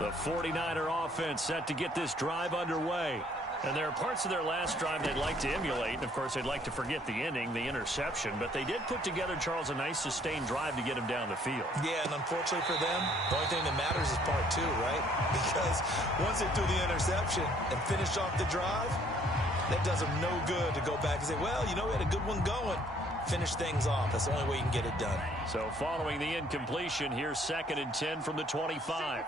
The 49er offense set to get this drive underway. And there are parts of their last drive they'd like to emulate. And, of course, they'd like to forget the inning, the interception. But they did put together, Charles, a nice sustained drive to get him down the field. Yeah, and unfortunately for them, the only thing that matters is part two, right? Because once they threw the interception and finished off the drive, that does them no good to go back and say, well, you know, we had a good one going. Finish things off. That's the only way you can get it done. So following the incompletion, here's 2nd and 10 from the 25.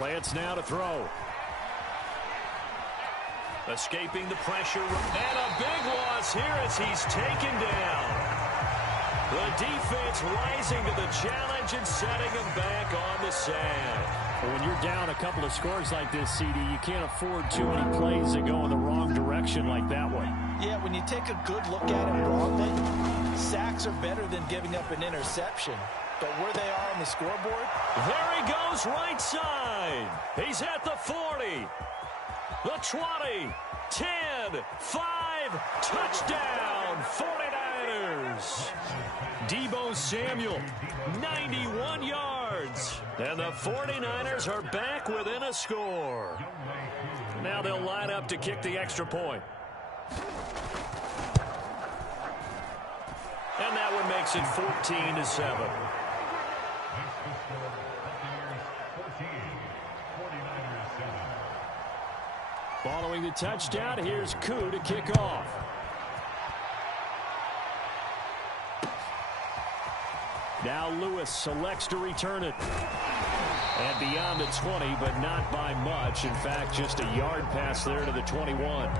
Lance now to throw. Escaping the pressure. And a big loss here as he's taken down. The defense rising to the challenge and setting him back on the sand. When you're down a couple of scores like this, CD, you can't afford too many plays that go in the wrong direction like that one. Yeah, when you take a good look at it broadly, sacks are better than giving up an interception. But where they are on the scoreboard. There he goes right side. He's at the 40. The 20. 10. 5. Touchdown. 49ers. Deebo Samuel. 91 yards. And the 49ers are back within a score. Now they'll line up to kick the extra point. And that one makes it 14-7. Following the touchdown, here's Koo to kick off. Now Lewis selects to return it. And beyond the 20, but not by much. In fact, just a yard pass there to the 21.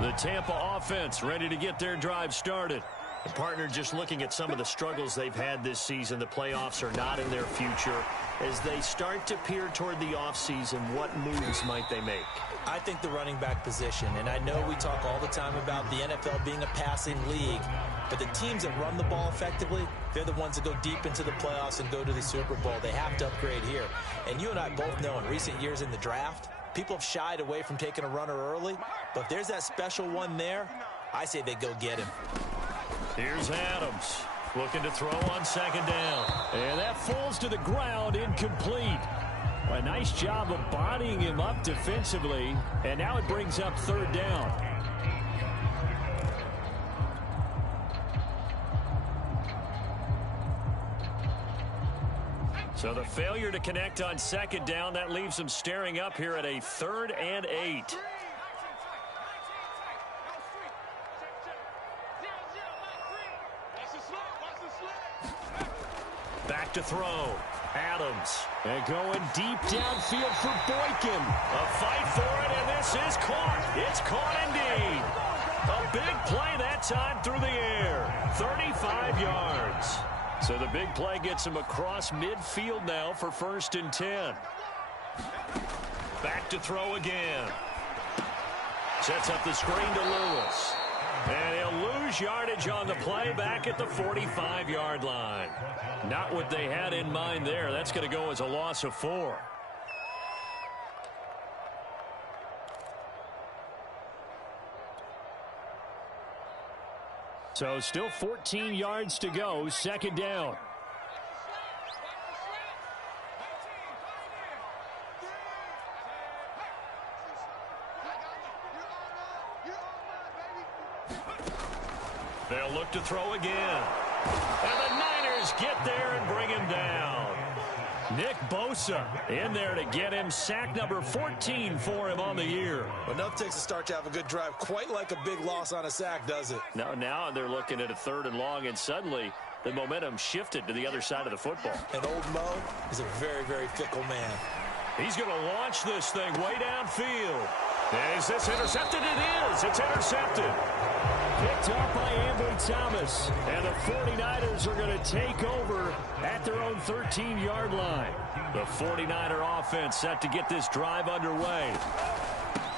The Tampa offense ready to get their drive started. The partner just looking at some of the struggles they've had this season. The playoffs are not in their future. As they start to peer toward the offseason, what moves might they make? I think the running back position, and I know we talk all the time about the NFL being a passing league, but the teams that run the ball effectively, they're the ones that go deep into the playoffs and go to the Super Bowl. They have to upgrade here. And you and I both know in recent years in the draft, people have shied away from taking a runner early, but if there's that special one there, I say they go get him. Here's Adams looking to throw on 2nd down. And that falls to the ground, incomplete. A nice job of bodying him up defensively, and now it brings up 3rd down. So the failure to connect on 2nd down, that leaves them staring up here at a 3rd and 8. Back to throw. Adams. And going deep downfield for Boykin. A fight for it, and this is caught. It's caught indeed. A big play that time through the air. 35 yards. So the big play gets him across midfield now for 1st and 10. Back to throw again. Sets up the screen to Lewis. And he'll lose yardage on the play back at the 45-yard line. Not what they had in mind there. That's going to go as a loss of 4. So still 14 yards to go, 2nd down. They'll look to throw again. And the Niners get there and bring him down. Nick Bosa in there to get him sack number 14 for him on the year. Enough takes a start to have a good drive. Quite like a big loss on a sack, does it? Now they're looking at a 3rd and long, and suddenly the momentum shifted to the other side of the football. And old Mo is a very, very fickle man. He's going to launch this thing way downfield. Is this intercepted? It is. It's intercepted. Picked off by Ambry Thomas. And the 49ers are going to take over at their own 13-yard line. The 49er offense set to get this drive underway.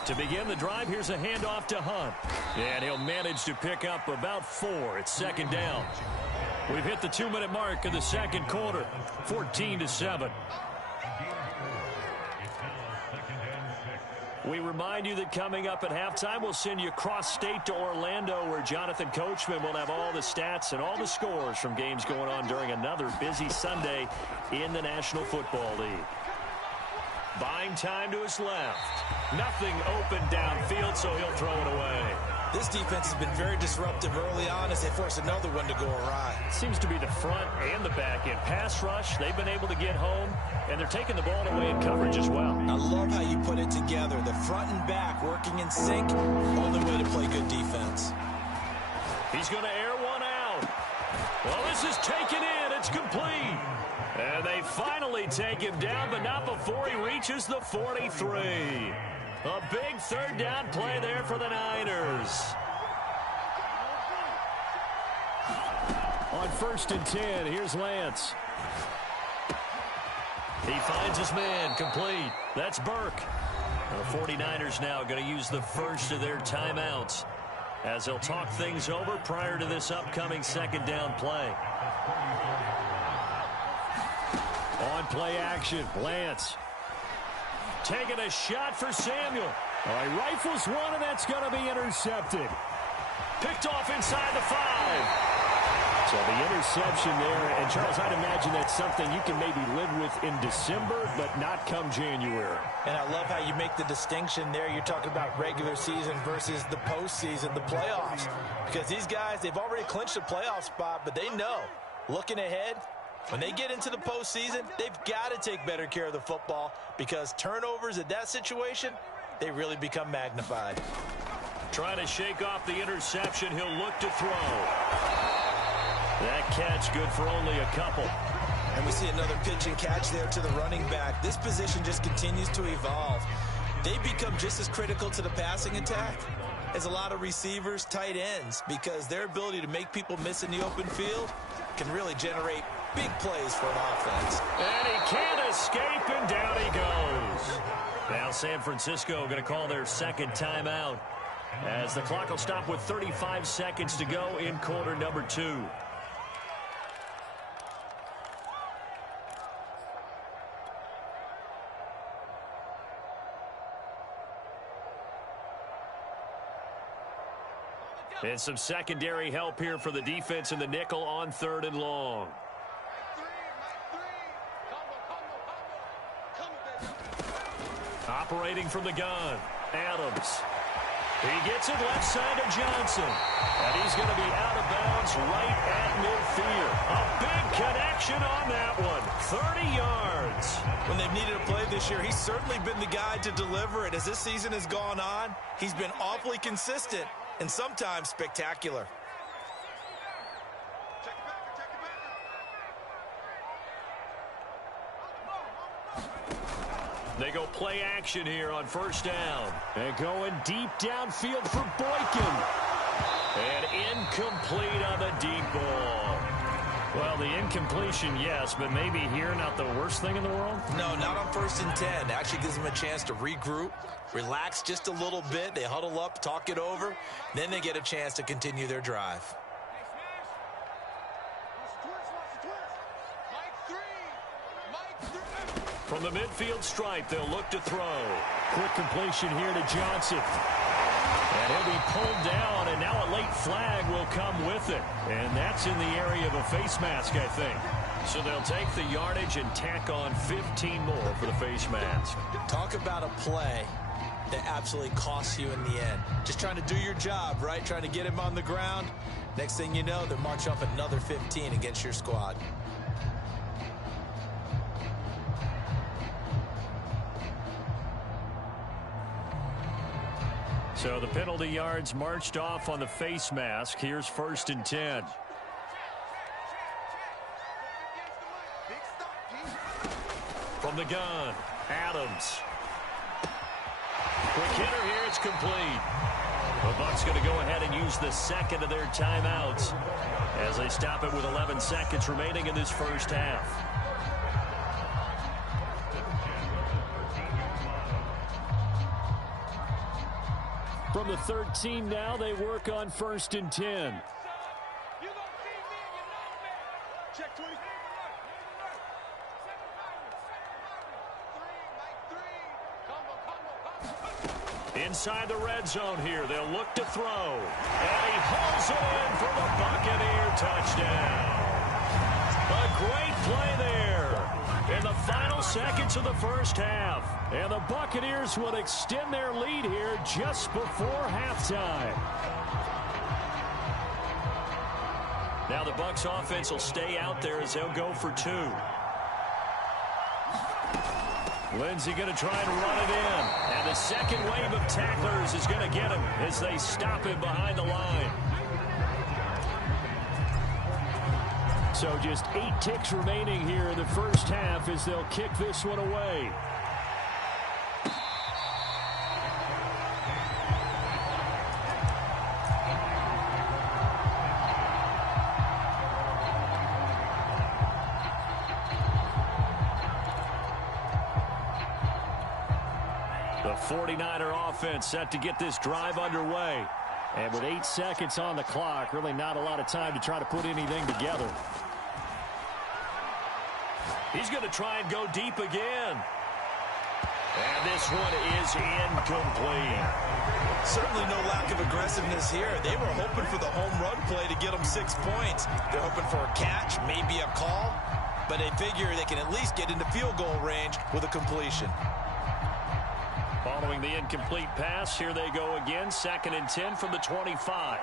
To begin the drive, here's a handoff to Hunt. And he'll manage to pick up about 4. It's 2nd down. We've hit the 2-minute mark of the 2nd quarter. 14-7. We remind you that coming up at halftime, we'll send you cross-state to Orlando, where Jonathan Coachman will have all the stats and all the scores from games going on during another busy Sunday in the National Football League. Buying time to his left. Nothing open downfield, so he'll throw it away. This defense has been very disruptive early on as they force another one to go awry. Seems to be the front and the back end. Pass rush, they've been able to get home, and they're taking the ball away in coverage as well. I love how you put it together. The front and back working in sync. Only way to play good defense. He's going to air one out. Well, this is taken in. It's complete. And they finally take him down, but not before he reaches the 43. A big third down play there for the Niners. On 1st and 10, here's Lance. He finds his man, complete. That's Burke. The 49ers now going to use the first of their timeouts as they'll talk things over prior to this upcoming second down play. On play action, Lance. Taking a shot for Samuel. He rifles one, and that's going to be intercepted. Picked off inside the 5. So the interception there, and Charles, I'd imagine that's something you can maybe live with in December, but not come January. And I love how you make the distinction there. You're talking about regular season versus the postseason, the playoffs. Because these guys, they've already clinched a playoff spot, but they know, looking ahead, when they get into the postseason, they've got to take better care of the football because turnovers at that situation, they really become magnified. Trying to shake off the interception. He'll look to throw. That catch good for only a couple. And we see another pitch and catch there to the running back. This position just continues to evolve. They become just as critical to the passing attack as a lot of receivers, tight ends, because their ability to make people miss in the open field can really generate big plays for an offense. And he can't escape, and down he goes. Now San Francisco going to call their second timeout as the clock will stop with 35 seconds to go in quarter number 2. And some secondary help here for the defense in the nickel on 3rd and long. Operating from the gun, Adams. He gets it left side to Johnson. And he's going to be out of bounds right at midfield. A big connection on that one. 30 yards. When they've needed a play this year, he's certainly been the guy to deliver it. As this season has gone on, he's been awfully consistent and sometimes spectacular. They go play action here on 1st down. And going deep downfield for Boykin. And incomplete on the deep ball. Well, the incompletion, yes, but maybe here not the worst thing in the world? No, not on 1st and 10. Actually gives them a chance to regroup, relax just a little bit. They huddle up, talk it over. Then they get a chance to continue their drive. From the midfield stripe, they'll look to throw. Quick completion here to Johnson. And he'll be pulled down, and now a late flag will come with it. And that's in the area of a face mask, I think. So they'll take the yardage and tack on 15 more for the face mask. Talk about a play that absolutely costs you in the end. Just trying to do your job, right? Trying to get him on the ground. Next thing you know, they're marching off another 15 against your squad. So the penalty yards marched off on the face mask. Here's 1st and 10. From the gun, Adams. Quick hitter here, it's complete. The Bucs going to go ahead and use the second of their timeouts as they stop it with 11 seconds remaining in this first half. From the 13 now, they work on 1st and 10. Check 20. Combo. Inside the red zone here, they'll look to throw. And he hauls it in for the Buccaneer touchdown. A great play there in the final seconds of the first half. And the Buccaneers will extend their lead here just before halftime. Now the Bucs offense will stay out there as they'll go for two. Lindsey going to try and run it in. And the second wave of tacklers is going to get him as they stop him behind the line. So just 8 ticks remaining here in the first half as they'll kick this one away. The 49er offense set to get this drive underway. And with 8 seconds on the clock, really not a lot of time to try to put anything together. He's going to try and go deep again. And this one is incomplete. Certainly no lack of aggressiveness here. They were hoping for the home run play to get them 6 points. They're hoping for a catch, maybe a call. But they figure they can at least get into field goal range with a completion. Following the incomplete pass, here they go again. 2nd and 10 from the 25.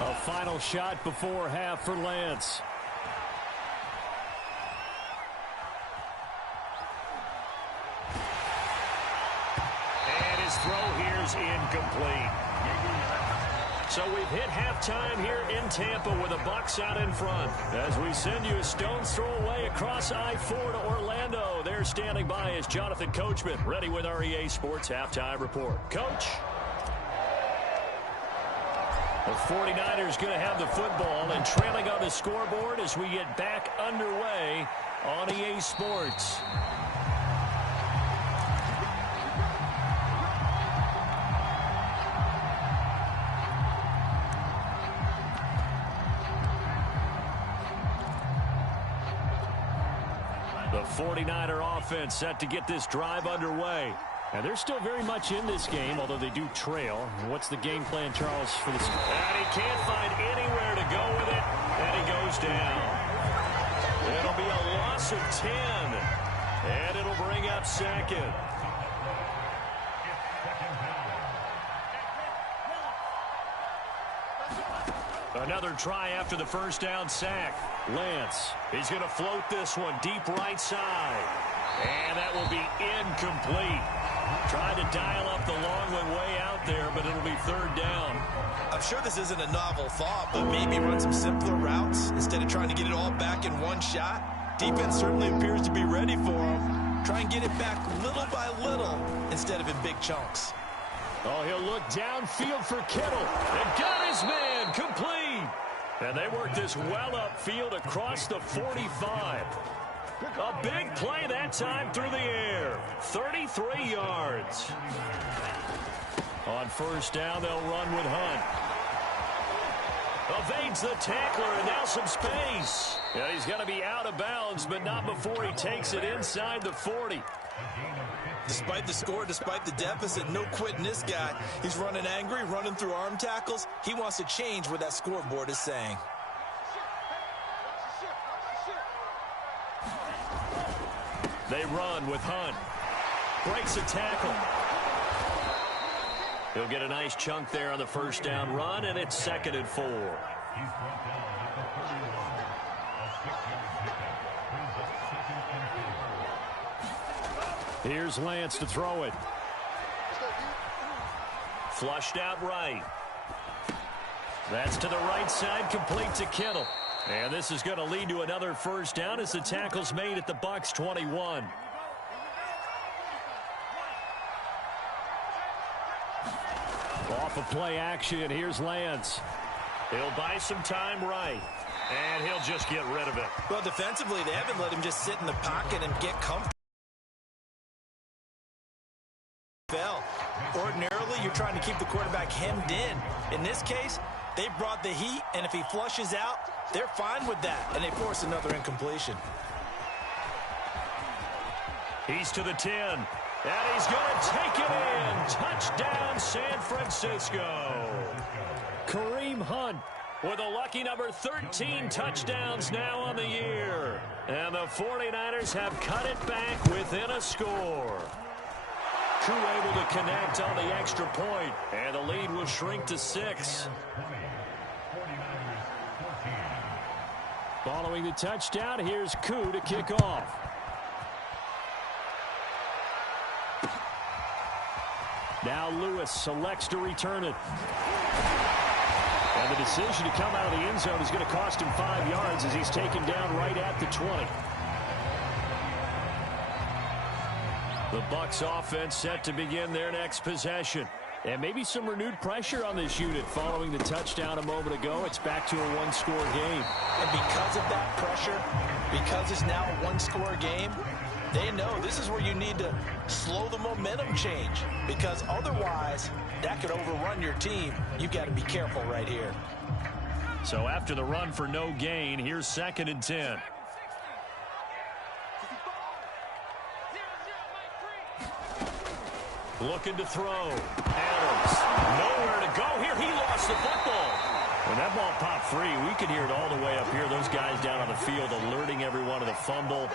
A final shot before half for Lance. And his throw here is incomplete. So we've hit halftime here in Tampa with the Bucs out in front. As we send you a stone's throw away across I-4 to Orlando. There standing by is Jonathan Coachman, ready with our EA Sports Halftime Report. Coach. The 49ers going to have the football and trailing on the scoreboard as we get back underway on EA Sports. The 49er offense set to get this drive underway. And they're still very much in this game, although they do trail. What's the game plan, Charles, for this? And he can't find anywhere to go with it, and he goes down. It'll be a loss of 10, and it'll bring up 2nd. Another try after the first down sack. Lance, he's going to float this one deep right side. And that will be incomplete. Tried to dial up the long one way out there, but it'll be 3rd down. I'm sure this isn't a novel thought, but maybe run some simpler routes instead of trying to get it all back in one shot. Defense certainly appears to be ready for him. Try and get it back little by little instead of in big chunks. Oh, he'll look downfield for Kittle. And got his man complete. And they work this well upfield across the 45. A big play that time through the air. 33 yards. On first down, they'll run with Hunt. Evades the tackler, and now some space. Yeah, he's going to be out of bounds, but not before he takes it inside the 40. Despite the score, despite the deficit, no quitting this guy. He's running angry, running through arm tackles. He wants to change what that scoreboard is saying. They run with Hunt. Breaks a tackle. He'll get a nice chunk there on the first down run, and it's 2nd and 4. Here's Lance to throw it. Flushed out right. That's to the right side, complete to Kittle. And this is going to lead to another first down as the tackle's made at the Bucs 21. Off of play action, here's Lance. He'll buy some time right, and he'll just get rid of it. Well, defensively, they haven't let him just sit in the pocket and get comfortable. Ordinarily, you're trying to keep the quarterback hemmed in. In this case, they brought the heat, and if he flushes out, they're fine with that, and they force another incompletion. He's to the 10. And he's going to take it in. Touchdown, San Francisco. Kareem Hunt with a lucky number 13 touchdowns now on the year. And the 49ers have cut it back within a score. Crew able to connect on the extra point, and the lead will shrink to 6. Following the touchdown, here's Koo to kick off. Now Lewis selects to return it. And the decision to come out of the end zone is going to cost him 5 yards as he's taken down right at the 20. The Bucs offense set to begin their next possession. And maybe some renewed pressure on this unit following the touchdown a moment ago. It's back to a one-score game. And because of that pressure, because it's now a one-score game, they know this is where you need to slow the momentum change, because otherwise that could overrun your team. You've got to be careful right here. So after the run for no gain, here's 2nd and 10. Looking to throw. Adams. Nowhere to go here. He lost the football. When that ball popped free, we could hear it all the way up here. Those guys down on the field alerting everyone of the fumble.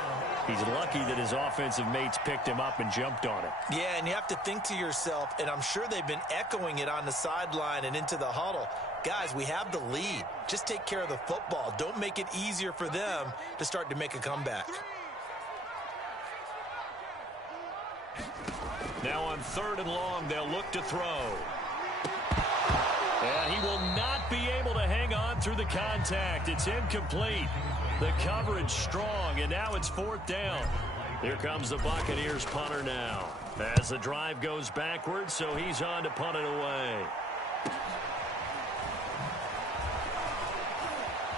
He's lucky that his offensive mates picked him up and jumped on it. Yeah, and you have to think to yourself, and I'm sure they've been echoing it on the sideline and into the huddle. Guys, we have the lead. Just take care of the football. Don't make it easier for them to start to make a comeback. Now on 3rd and long, they'll look to throw. And he will not be able to hang on through the contact. It's incomplete. The coverage strong, and now it's 4th down. Here comes the Buccaneers punter now. As the drive goes backwards, so he's on to punt it away.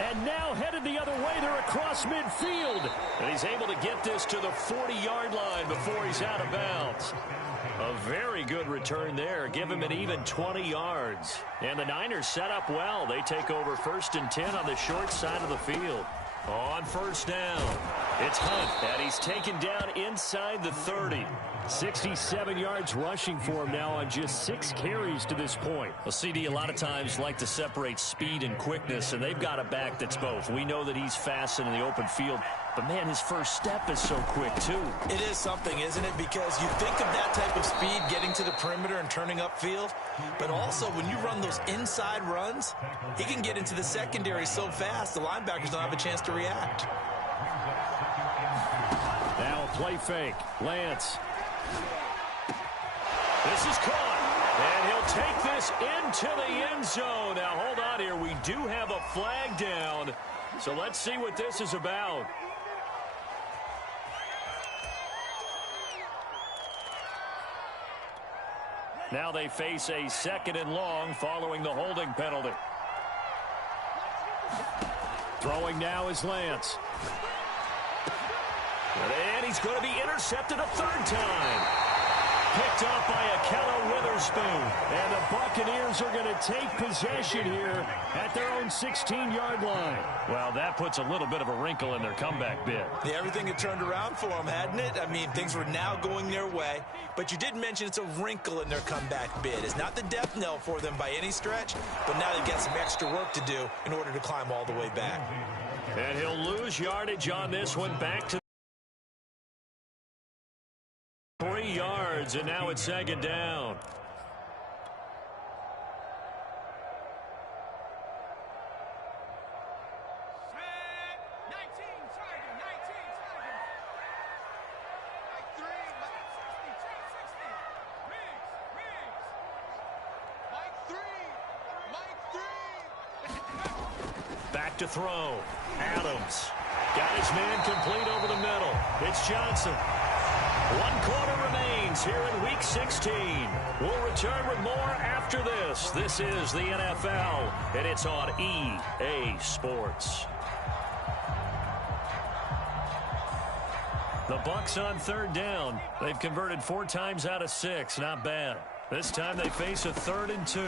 And now headed the other way. They're across midfield. And he's able to get this to the 40-yard line before he's out of bounds. A very good return there. Give him an even 20 yards. And the Niners set up well. They take over 1st and 10 on the short side of the field. On 1st down, it's Hunt. And he's taken down inside the 30. 67 yards rushing for him now on just 6 carries to this point. Well, CD a lot of times like to separate speed and quickness, and they've got a back that's both. We know that he's fast in the open field, but, man, his first step is so quick, too. It is something, isn't it? Because you think of that type of speed getting to the perimeter and turning upfield, but also when you run those inside runs, he can get into the secondary so fast the linebackers don't have a chance to react. Now a play fake. Lance. This is caught, and he'll take this into the end zone. Now, hold on here. We do have a flag down, so let's see what this is about. Now they face a 2nd and long following the holding penalty. Throwing now is Lance. And he's going to be intercepted a 3rd time. Picked up by Akello Witherspoon. And the Buccaneers are going to take possession here at their own 16-yard line. Well, that puts a little bit of a wrinkle in their comeback bid. Yeah, everything had turned around for them, hadn't it? I mean, things were now going their way. But you did mention it's a wrinkle in their comeback bid. It's not the death knell for them by any stretch, but now they've got some extra work to do in order to climb all the way back. And he'll lose yardage on this one back to 3 yards, and now it's 2nd down. Back to throw. Adams got his man complete over the middle. It's Johnson. 1 quarter remains here in Week 16. We'll return with more after this. This is the NFL, and it's on EA Sports. The Bucs on 3rd down. They've converted 4 times out of 6. Not bad. This time they face a 3rd and 2.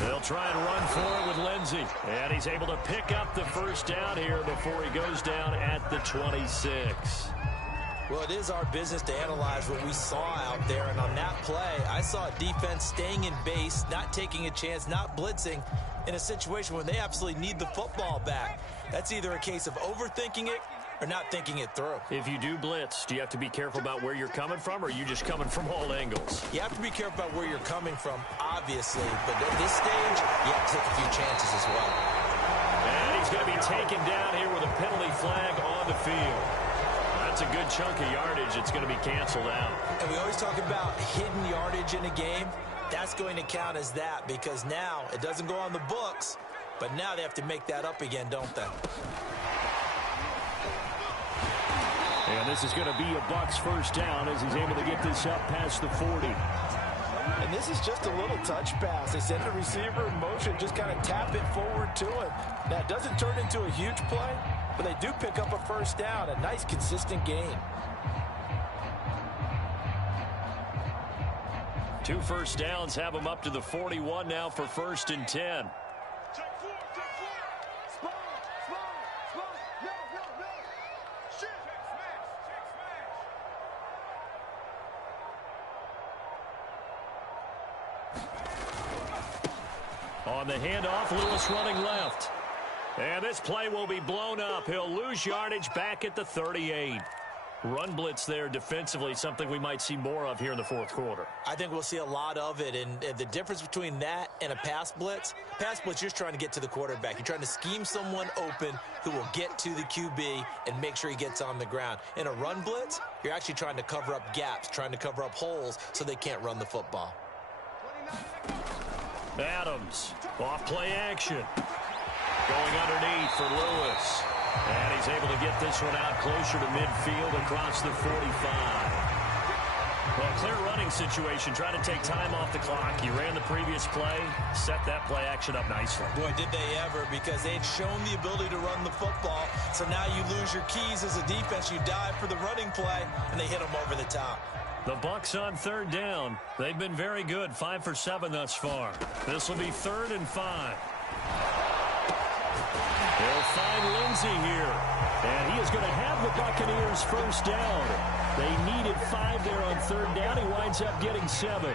They'll try and run for it with Lindsey. And he's able to pick up the 1st down here before he goes down at the 26. Well, it is our business to analyze what we saw out there, and on that play, I saw a defense staying in base, not taking a chance, not blitzing, in a situation where they absolutely need the football back. That's either a case of overthinking it or not thinking it through. If you do blitz, do you have to be careful about where you're coming from, or are you just coming from all angles? You have to be careful about where you're coming from, obviously, but at this stage, you have to take a few chances as well. And he's going to be taken down here with a penalty flag on the field. That's a good chunk of yardage. It's going to be canceled out. And we always talk about hidden yardage in a game. That's going to count as that because now it doesn't go on the books, but now they have to make that up again, don't they? And this is going to be a Bucs first down as he's able to get this up past the 40. And this is just a little touch pass. They send the receiver in motion, just kind of tap it forward to him. Now, it doesn't turn into a huge play, but they do pick up a first down, a nice, consistent gain. 2 first downs have him up to the 41 now for 1st and 10. On the handoff, Lewis running left. And this play will be blown up. He'll lose yardage back at the 38. Run blitz there defensively, something we might see more of here in the 4th quarter. I think we'll see a lot of it, and the difference between that and a pass blitz, you're just trying to get to the quarterback. You're trying to scheme someone open who will get to the QB and make sure he gets on the ground. In a run blitz, you're actually trying to cover up gaps, trying to cover up holes so they can't run the football. Adams, off play action. Going underneath for Lewis. And he's able to get this one out closer to midfield across the 45. Well, clear running situation. Trying to take time off the clock. You ran the previous play, set that play action up nicely. Boy, did they ever, because they'd shown the ability to run the football. So now you lose your keys as a defense. You dive for the running play, and they hit them over the top. The Bucs on 3rd down. They've been very good, 5 for 7 thus far. This will be 3rd and 5. They'll find Lindsey here. And he is going to have the Buccaneers first down. They needed 5 there on 3rd down. He winds up getting 7.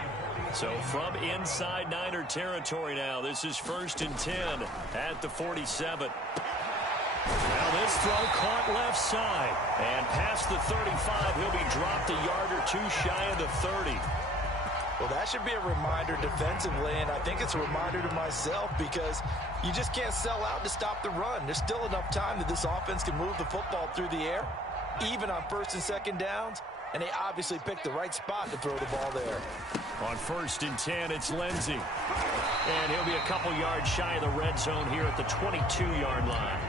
So from inside Niner territory now, this is 1st and 10 at the 47. Now this throw caught left side. And past the 35, he'll be dropped a yard or 2 shy of the 30. Well, that should be a reminder defensively, and I think it's a reminder to myself because you just can't sell out to stop the run. There's still enough time that this offense can move the football through the air, even on 1st and 2nd downs, and they obviously picked the right spot to throw the ball there. On 1st and 10, it's Lindsey. And he'll be a couple yards shy of the red zone here at the 22-yard line.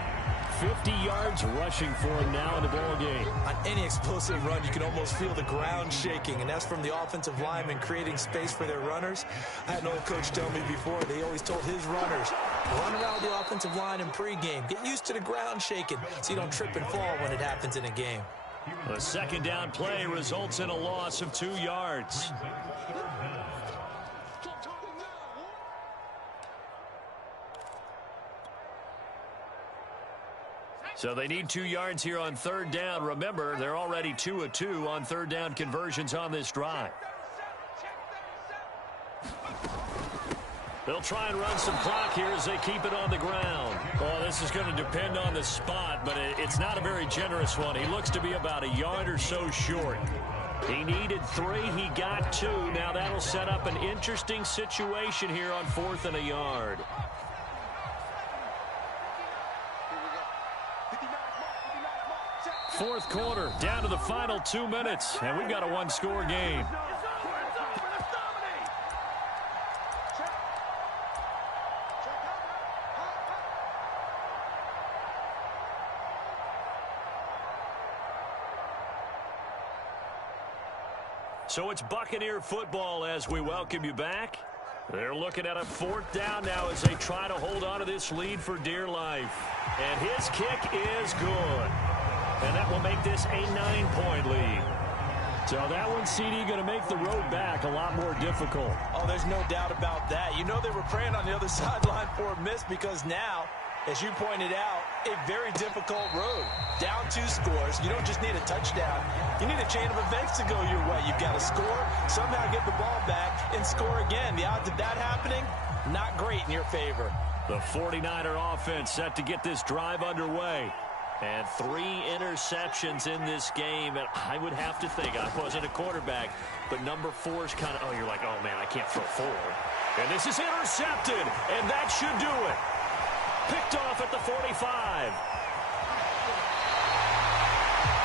50 yards rushing for him now in the ball game. On any explosive run, you can almost feel the ground shaking, and that's from the offensive linemen creating space for their runners. I had an old coach tell me before, they always told his runners, run around the offensive line in pregame. Get used to the ground shaking so you don't trip and fall when it happens in a game. The 2nd down play results in a loss of 2 yards. So they need 2 yards here on 3rd down. Remember, they're already 2 of 2 on 3rd down conversions on this drive. They'll try and run some clock here as they keep it on the ground. Well, this is going to depend on the spot, but it's not a very generous one. He looks to be about a yard or so short. He needed 3. He got 2. Now that'll set up an interesting situation here on 4th and a yard. Fourth quarter, down to the final 2 minutes, and we've got a 1-score game. So it's Buccaneer football as we welcome you back. They're looking at a 4th down now as they try to hold on to this lead for dear life. And his kick is good. And that will make this a 9-point lead. So that one, CD, going to make the road back a lot more difficult. Oh, there's no doubt about that. You know they were praying on the other sideline for a miss because now, as you pointed out, a very difficult road. Down 2 scores. You don't just need a touchdown. You need a chain of events to go your way. You've got to score, somehow get the ball back, and score again. The odds of that happening, not great in your favor. The 49er offense set to get this drive underway. And 3 interceptions in this game. And I would have to think, I wasn't a quarterback, but number 4 is kind of, you're like, oh, man, I can't throw 4. And this is intercepted, and that should do it. Picked off at the 45.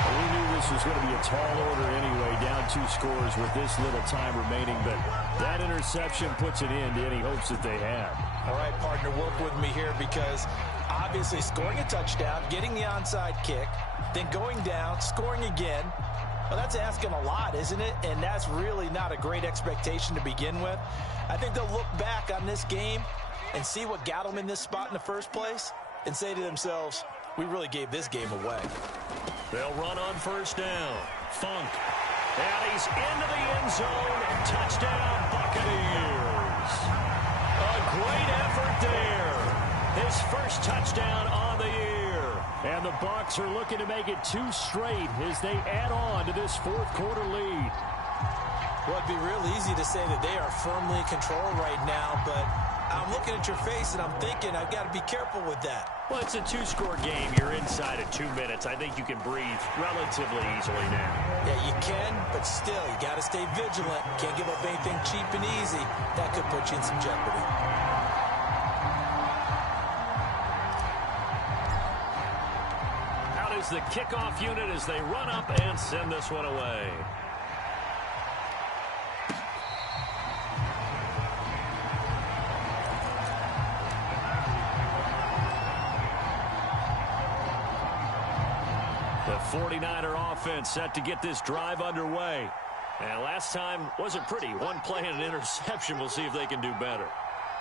We knew this was going to be a tall order anyway, down 2 scores with this little time remaining, but that interception puts an end to any hopes that they had. All right, partner, work with me here because obviously scoring a touchdown, getting the onside kick, then going down, scoring again. Well, that's asking a lot, isn't it? And that's really not a great expectation to begin with. I think they'll look back on this game and see what got them in this spot in the first place and say to themselves, we really gave this game away. They'll run on first down. Funk. And he's into the end zone. Touchdown, Buccaneers. A great effort there. His first touchdown on the year. And the Bucs are looking to make it 2 straight as they add on to this 4th quarter lead. Well, it'd be real easy to say that they are firmly in control right now, but I'm looking at your face and I'm thinking I've got to be careful with that. Well, it's a 2-score game. You're inside of 2 minutes. I think you can breathe relatively easily now. Yeah, you can, but still, you got to stay vigilant. Can't give up anything cheap and easy. That could put you in some jeopardy. Out is the kickoff unit as they run up and send this one away. The 49er offense set to get this drive underway. And last time wasn't pretty. 1 play and an interception. We'll see if they can do better.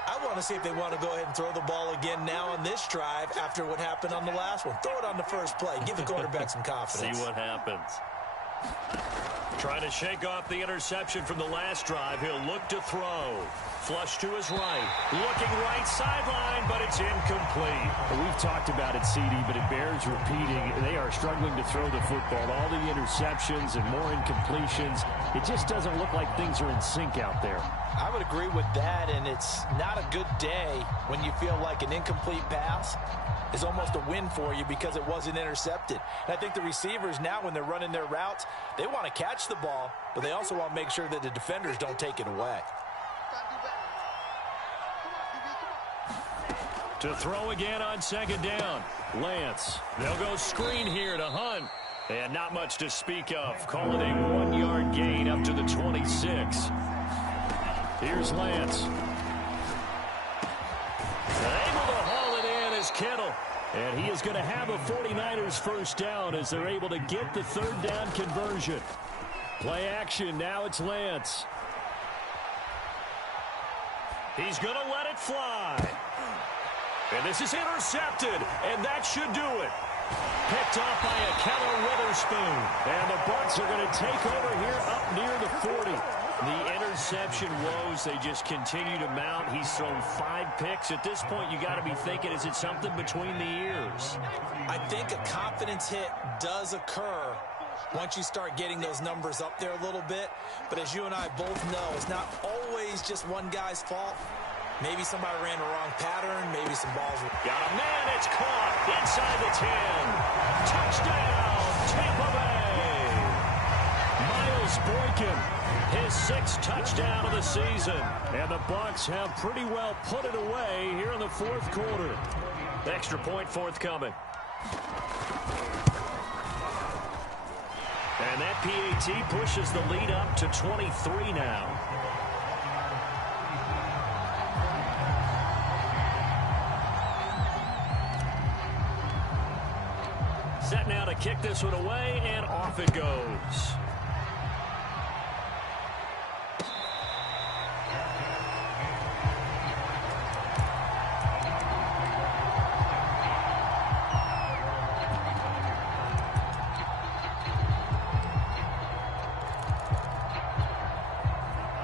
I want to see if they want to go ahead and throw the ball again now on this drive after what happened on the last one. Throw it on the first play. Give the quarterback some confidence. See what happens. Trying to shake off the interception from the last drive. He'll look to throw. Flush to his right. Looking right sideline, but it's incomplete. We've talked about it, CD, but it bears repeating. They are struggling to throw the football. All the interceptions and more incompletions. It just doesn't look like things are in sync out there. I would agree with that, and it's not a good day when you feel like an incomplete pass is almost a win for you because it wasn't intercepted. And I think the receivers now, when they're running their routes, they want to catch the ball, but they also want to make sure that the defenders don't take it away. To throw again on 2nd down. Lance. They'll go screen here to Hunt. And not much to speak of. Call it a 1-yard gain up to the 26. Here's Lance. Able to haul it in is Kittle. And he is going to have a 49ers first down as they're able to get the 3rd down conversion. Play action. Now it's Lance. He's going to let it fly. And this is intercepted, and that should do it. Picked off by a Keller Witherspoon. And the Bucs are going to take over here up near the 40. The interception woes, they just continue to mount. He's thrown 5 picks. At this point, you got to be thinking, is it something between the ears? I think a confidence hit does occur once you start getting those numbers up there a little bit. But as you and I both know, it's not always just one guy's fault. Maybe somebody ran the wrong pattern. Maybe some balls were... Got a man. It's caught inside the 10. Touchdown, Tampa Bay. Miles Boykin, his 6th touchdown of the season. And the Bucs have pretty well put it away here in the 4th quarter. Extra point forthcoming. And that PAT pushes the lead up to 23 now. Set now to kick this one away, and off it goes.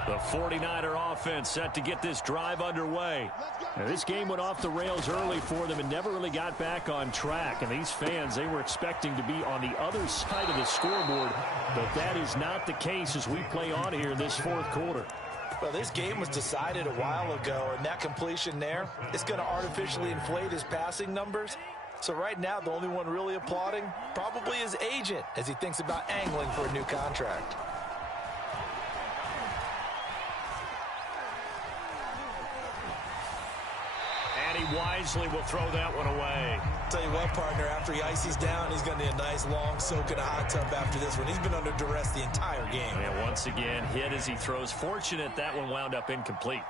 The 49er offense set to get this drive underway. Now, this game went off the rails early for them and never really got back on track. And these fans, they were expecting to be on the other side of the scoreboard, but that is not the case as we play on here in this fourth quarter. Well, this game was decided a while ago, and that completion there is going to artificially inflate his passing numbers. So right now, the only one really applauding probably his agent as he thinks about angling for a new contract. And he wisely will throw that one away. Tell you what, partner, after he ices down, he's going to need a nice long soak in a hot tub after this one. He's been under duress the entire game. And once again, hit as he throws. Fortunate that one wound up incomplete.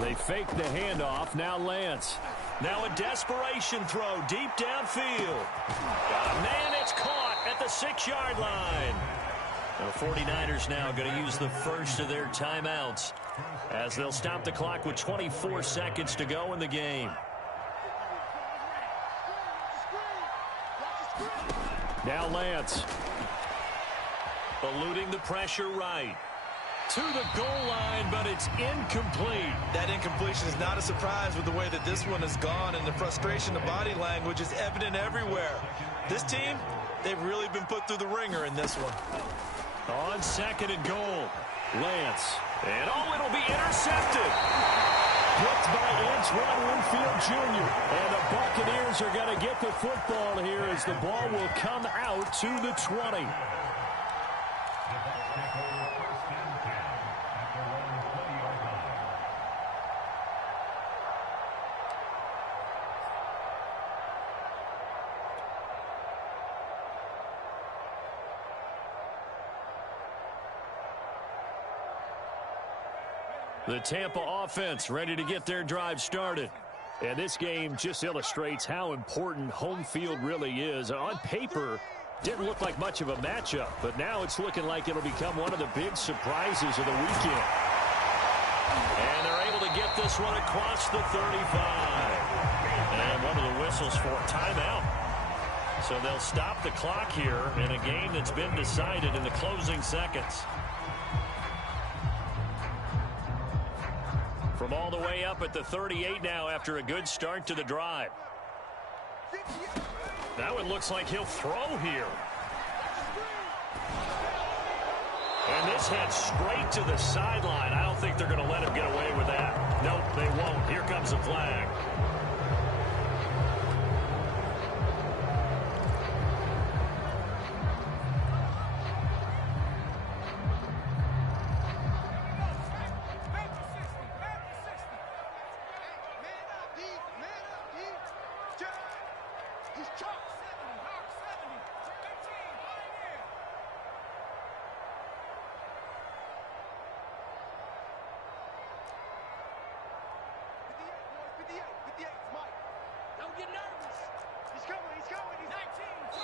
They fake the handoff. Now Lance. Now a desperation throw deep downfield. Got a man, it's caught at the 6-yard line. The 49ers now going to use the first of their timeouts as they'll stop the clock with 24 seconds to go in the game. Now Lance. Eluding the pressure right. To the goal line, but it's incomplete. That incompletion is not a surprise with the way that this one has gone, and the frustration, the body language is evident everywhere. This team, they've really been put through the ringer in this one. On second and goal, Lance. And it'll be intercepted. Picked by Antoine Winfield Jr. And the Buccaneers are going to get the football here as the ball will come out to the 20. The Tampa offense ready to get their drive started. And this game just illustrates how important home field really is. On paper, didn't look like much of a matchup, but now it's looking like it'll become one of the big surprises of the weekend. And they're able to get this one across the 35. And one of the whistles for a timeout. So they'll stop the clock here in a game that's been decided in the closing seconds. From all the way up at the 38 now after a good start to the drive. Now it looks like he'll throw here. And this heads straight to the sideline. I don't think they're going to let him get away with that. Nope, they won't. Here comes the flag.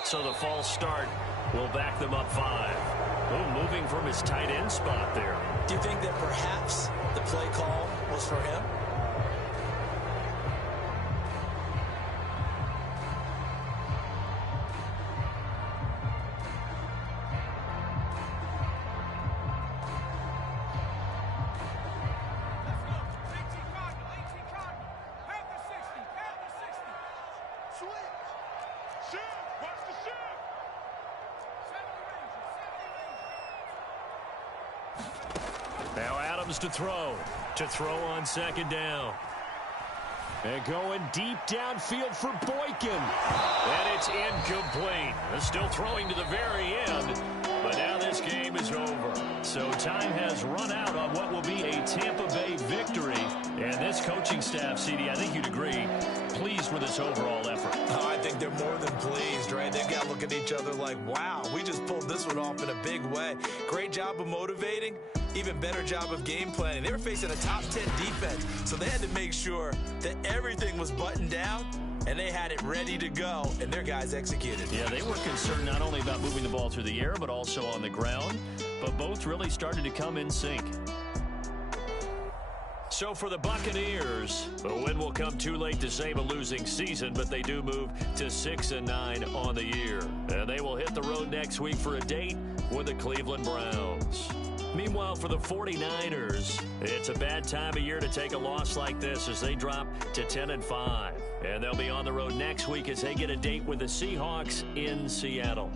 So the false start will back them up 5. Oh, moving from his tight end spot there. Do you think that perhaps the play call was for him? To throw on second down. And going deep downfield for Boykin. And it's incomplete. They're still throwing to the very end. But now this game is over. So time has run out on what will be a Tampa Bay victory. And this coaching staff, CD, I think you'd agree, pleased with this overall effort. Oh, I think they're more than pleased, right? They've got to look at each other like, wow, we just pulled this one off in a big way. Great job of motivating. Even better job of game planning. They were facing a top 10 defense, so they had to make sure that everything was buttoned down and they had it ready to go, and their guys executed. Yeah, they were concerned not only about moving the ball through the air, but also on the ground, but both really started to come in sync. So for the Buccaneers, the win will come too late to save a losing season, but they do move to 6-9 on the year. And they will hit the road next week for a date with the Cleveland Browns. Meanwhile, for the 49ers, it's a bad time of year to take a loss like this as they drop to 10-5. And they'll be on the road next week as they get a date with the Seahawks in Seattle.